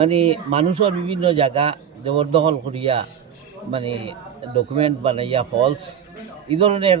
মানে মানুষের বিভিন্ন জায়গা জবরদখল করিয়া মানে ডকুমেন্ট বানাইয়া ফলস এই ধরনের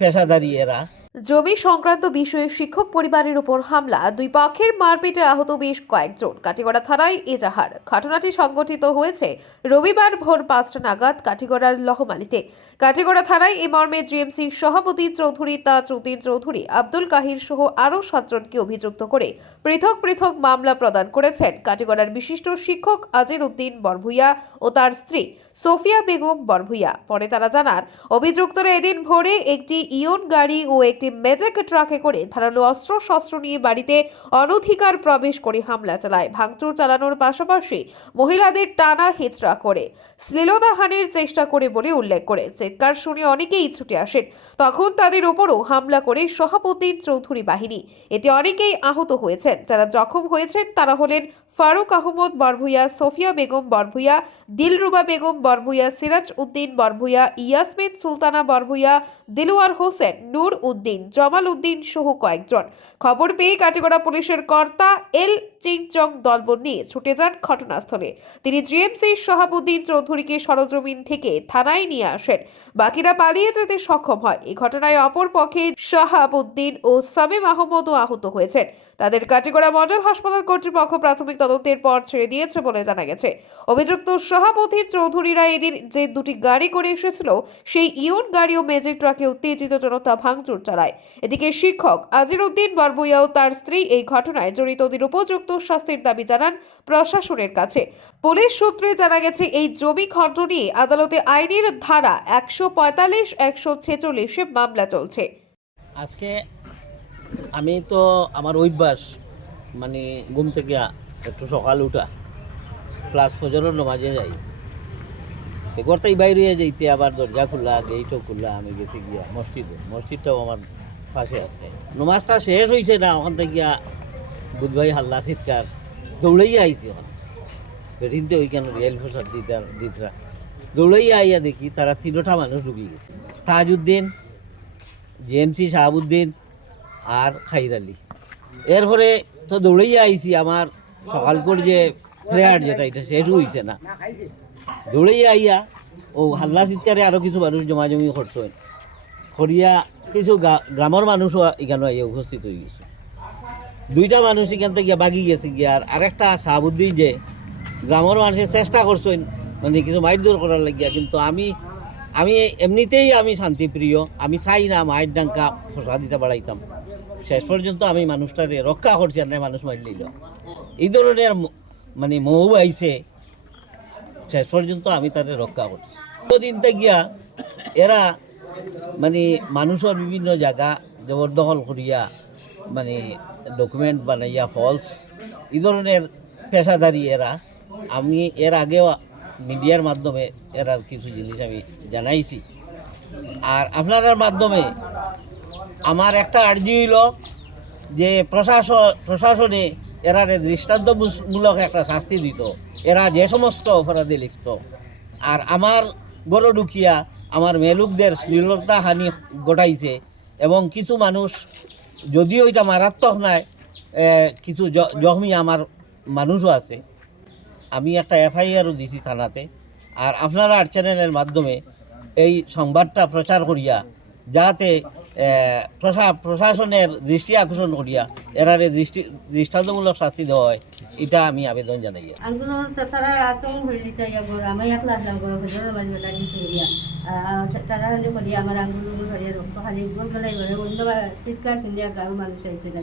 পেশাদারি এরা। জমি সংক্রান্ত বিষয়ে শিক্ষক পরিবারের উপর হামলা, দুই পক্ষের মারপিটে আহত বেশ কয়েকজন। কাটিগড়া থানায় এজাহার। ঘটনাটি সংঘটিত হয়েছে রবিবার ভোর 5টা নাগাদ কাটিগড়ার লহমালিতে। কাটিগড়া থানায় এ মর্মে জিএমসি সভাপতি চৌধুরী তাজউদ্দিন চৌধুরী, আব্দুল কাহির সহ আরও 7জনকে অভিযুক্ত করে পৃথক পৃথক মামলা প্রদান করেছেন কাটিগড়ার বিশিষ্ট শিক্ষক আজির উদ্দিন বরভুইয়া ও তার স্ত্রী সোফিয়া বেগম বরভুইয়া। পরে তারা জানান, অভিযুক্তরা এদিন ভোরে একটি ইয়ন গাড়ি ও একটি ম্যাজিক ট্রাকে করে ধারালো অস্ত্রশস্ত্র নিয়ে বাড়িতে অনধিকার প্রবেশ করে হামলা চালায়। ভাঙচুর চালানোর পাশাপাশি মহিলাদের টানা হেচড়া করে শ্লীলতাহানির চেষ্টা করে বলে উল্লেখ করে। চিৎকার শুনে অনেকেই ছুটে আসেন। তখন তাদের ওপরও হামলা করে সভাপতির চৌধুরী বাহিনী। এতে অনেকেই আহত হয়েছেন। যারা জখম হয়েছেন তারা হলেন ফারুক আহমদ বরভুইয়া, সোফিয়া বেগম বরভুইয়া, দিলরুবা বেগম বরভুইয়া, সিরাজ উদ্দিন বরভুইয়া, ইয়াসমিন সুলতানা বরভুইয়া, দিলওয়ার হোসেন, নূর উদ্দিন, জমাল উদ্দিন সহ কয়েকজন। খবর পেয়ে কাটিগড়া পুলিশের কর্তা এল চিংচং দলবল নিয়ে ছুটে যান ঘটনাস্থলে। তিনি জিএমসি শাহাবুদ্দিন চৌধুরীকে সরজমিন থেকে থানায় নিয়ে আসেন। বাকিরা পালিয়ে যেতে সক্ষম হয়। এই ঘটনায় অপর পক্ষে শাহাবুদ্দিন ও সামিম আহমদও আহত হয়েছেন। তাদের কাটিগড়া মডেল হাসপাতাল কর্তৃপক্ষ প্রাথমিক তদন্তের পর ছেড়ে দিয়েছে বলে জানা গেছে। অভিযুক্ত সভাপতি চৌধুরীরা এদিন যে দুটি গাড়ি করে এসেছিল, সেই ইয়ন গাড়ি ও ম্যাজিক ট্রাকে উত্তেজিত জনতা ভাঙচুর চালায়। এদিকে শিক্ষক আজির উদ্দিন বরভুইয়া ও তার স্ত্রী এই ঘটনায় জড়িতদের উপযুক্ত শাস্তির দাবি জানান প্রশাসনের কাছে। পুলিশ সূত্রে জানা গেছে, এই জমি খণ্ড নিয়ে আদালতে আইনের ধারা 145, 146 মামলা চলছে। আজকে আমি তো আমার অভ্যাস মানে ঘুম থেকে একটু সকাল উঠা প্লাস ফজরের নামাজে যাই, ঘরতেই বাইরে যাইতে আবার দরজা খোলা, গেটও খোলা। আমি গেছি গিয়া মসজিদটাও আমার পাশে আছে। নমাজটা শেষ হয়েছে না, ওখান থেকে গিয়া বুধভাই হাল্লা চিৎকার, দৌড়াইয়া আইছি। ওখানে বেঠিনতে ওইখানে রেল ফসাদ দিতরা দৌড়াইয়া আইয়া দেখি তারা 3টা মানুষ ঢুকে গেছে। তাজউদ্দিন, জিএমসি শাহাবুদ্দিন আর খাইর আলী। এরপরে তো দৌড়াইয়া আইছি, আমার সকালপুর যে প্রেয়ার যেটা এটা শেষ হয়েছে না, দৌড়াইয়া আইয়া ও হাল্লা চিৎকারে আরও কিছু মানুষ জমাজমি করছেন। করিয়া কিছু গ্রামের মানুষও এখানে আইয়া উপস্থিত হয়ে গেছে। 2টা মানুষ এখান থেকে বাগি গেছে গিয়া। আর আরেকটা শাহাবুদ্দিন যে গ্রামের মানুষের চেষ্টা করছেন মানে কিছু মারধর করার লাগিয়া, কিন্তু আমি এমনিতেই আমি শান্তিপ্রিয়, আমি চাই না মায়ের ডাঙ্কা ফসা দিতে বাড়াইতাম। শেষ পর্যন্ত আমি মানুষটারে রক্ষা করছি, আর নাই মানুষ মারলিল। এই ধরনের মানে মৌ আইছে, শেষ পর্যন্ত আমি তাদের রক্ষা করছি। দিন গিয়া এরা মানে মানুষের বিভিন্ন জায়গা জবরদখল করিয়া মানে ডকুমেন্ট বানাইয়া ফলস এই ধরনের পেশাদারি এরা। আমি এর আগেও মিডিয়ার মাধ্যমে এরার কিছু জিনিস আমি জানাইছি। আর আপনার মাধ্যমে আমার একটা আর্জি হইল যে প্রশাসনে এরারে দৃষ্টান্তমূলক একটা শাস্তি দিত, এরা যে সমস্ত অপরাধে লিপ্ত। আর আমার গড় ঢুকিয়া আমার মেলুকদের শ্লীলতা হানি ঘটাইছে, এবং কিছু মানুষ যদিও এটা মারাত্মক নাই, কিছু জখমি আমার মানুষও আছে। আমি একটা এফআইআরও দিছি থানাতে। আর আপনারা আর চ্যানেলের মাধ্যমে এই সংবাদটা প্রচার করিয়া যাতে প্রশাসনের দৃষ্টি আকর্ষণ করিয়া এরারে দৃষ্টান্তমূলক শাস্তি দেওয়া হয়, এটা আমি আবেদন জানাই। চিৎকার শুনিয়া গাঁর মানুষ আইছিল,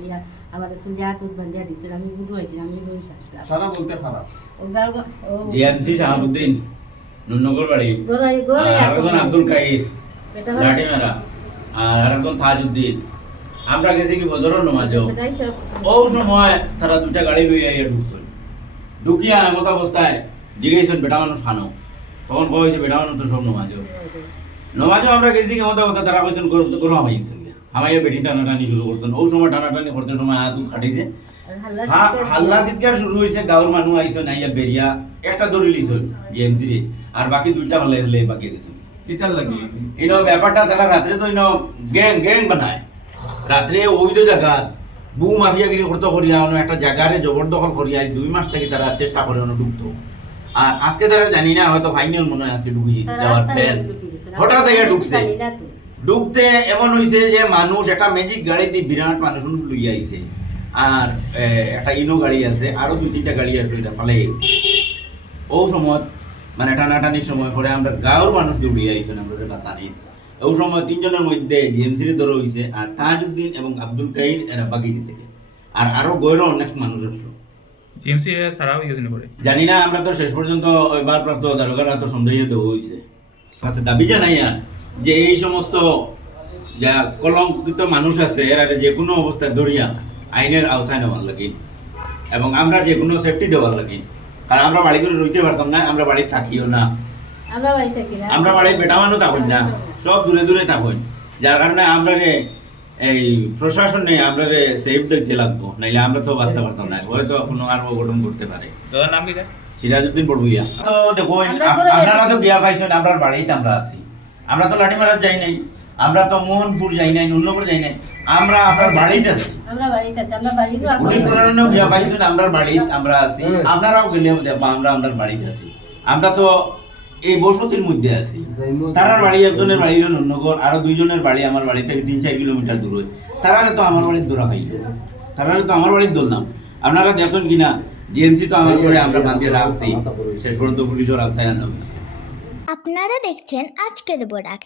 আমার হাত বান্ধিয়া দিছিল। আমি বুধ হয়েছি, আমি জিএমসি শাহাবুদ্দিন নুনগর বাড়ি, আরেকজন আব্দুল কাহির লাঠিমারা, আর আরেকজন তাজউদ্দিন। আমরা গেছি কি বদরের নামাজেও। ও সময় তারা 2টা গাড়ি লইয়া ঢুকছেন। ঢুকিয়া এমত অবস্থায় জিজ্ঞেসেন বেটা মানুষ খানো। তখন কয়েছে বেটা মানুষ তো সব নামাজেও আমরা গেছি এমত অবস্থা। তারা কইছেন গরু হামাইছেন, হামাইয়া বেটি টানাটানি শুরু করছেন। ও সময় টানাটানি করতে সময় হাত খাটিছে, হাল্লা চিৎকার শুরু হয়েছে। গাঁর মানুষ আইসেন, আইয়া বেরিয়া একটা দড়ি লিছেন জিএমসি রে, আর বাকি 2টা হলে বাকি গেছেন। ব্যাপারটা তারা রাত্রে তো গ্যাং বানায়। রাত্রে ওই তো জায়গা বউ মাফিয়াগিরি করতে করিয়া অন্য একটা জায়গারে জবরদখল করিয়া 2 মাস থেকে তারা চেষ্টা করে অন্য ঢুকতো। আর আজকে তারা জানি না হয়তো ফাইনাল মনে হয় আজকে ঢুকি যাওয়ার প্ল্যান হঠাৎ থেকে ঢুকছে। ঢুকতে এমন হয়েছে যে মানুষ একটা ম্যাজিক গাড়িতে বিরাট মানুষ লইয়া আইছে, আর একটা ইনো গাড়ি আছে, আরো 2-3টা গাড়ি আছে, এটা ফালে ও সময় মানে টানাটানির সময় পরে আমরা গাঁওর মানুষ দৌড়িয়ে আইছেন আমরা বাঁচানি। ওই সময় 3 জনের মধ্যে জিএমসির ধরে হয়েছে, আর তাজউদ্দিন এবং আব্দুল কাইর এরা বাকি গেছে, আর আরো গৌর অনেক মানুষ আসলো। জিএমসি সারা হয়ে গেছে পরে জানি না, আমরা তো শেষ পর্যন্ত এবার প্রাপ্ত দারোগারা তো সন্দেহ দেওয়া হয়েছে। আচ্ছা, দাবি জানাইয়া যে এই সমস্ত যা কলঙ্কিত মানুষ আছে এরা যে কোনো অবস্থায় ধরিয়া আইনের আওতায় নেওয়ার লাগে এবং আমরা যে কোনো সেফটি দেওয়ার লাগে। কারণ আমরা বাড়ি করে রইতে পারতাম না, আমরা বাড়ি থাকিও না, আমরা বাড়ির বেটা মানুষ থাকুন না, সব দূরে দূরে থাকুন। যার কারণে আমরা এই প্রশাসনে আমরা সেফ দিতে লাগবো, নাইলে আমরা তো বাঁচতে পারতাম না, হয়তো কোনো আর অঘটন করতে পারে। দাদার নাম কি স্যার? সিরাজউদ্দিন বড়ভুইয়া। তো দেখো আপনারা তো গিয়া পাইছেন, আমরা বাড়িতে আমরা আছি, আমরা তো লাঠিমারার যাই নাই, আমরা তো মোহনপুর যাই নাই, নুননগর যাই নাই, আমরা আপনার বাড়িতে আছি। পুলিশ প্রশাসনেও গিয়া পাইছেন, আমরা বাড়িতে আমরা আছি, আপনারাও গেলে দেখবো আমরা আপনার বাড়িতে আছি। আমরা তো এই বসতির মধ্যে আছি। তারার বাড়ি একজনের বাড়ি হলো নুননগর, আরো 2 জনের বাড়ি আমার বাড়ি থেকে 3-4 কিলোমিটার দূরে। তারারে তো আমার বাড়ির দৌড়া খাইল, তারারে তো আমার বাড়ির দৌড়লাম। আপনারা দেখুন কিনা, জিএমসি তো আমার করে আমরা বান্ধিয়ে রাখছি, শেষ পর্যন্ত পুলিশের আওতায় আনা হয়েছে। আপনারা দেখছেন আজকের বরাক।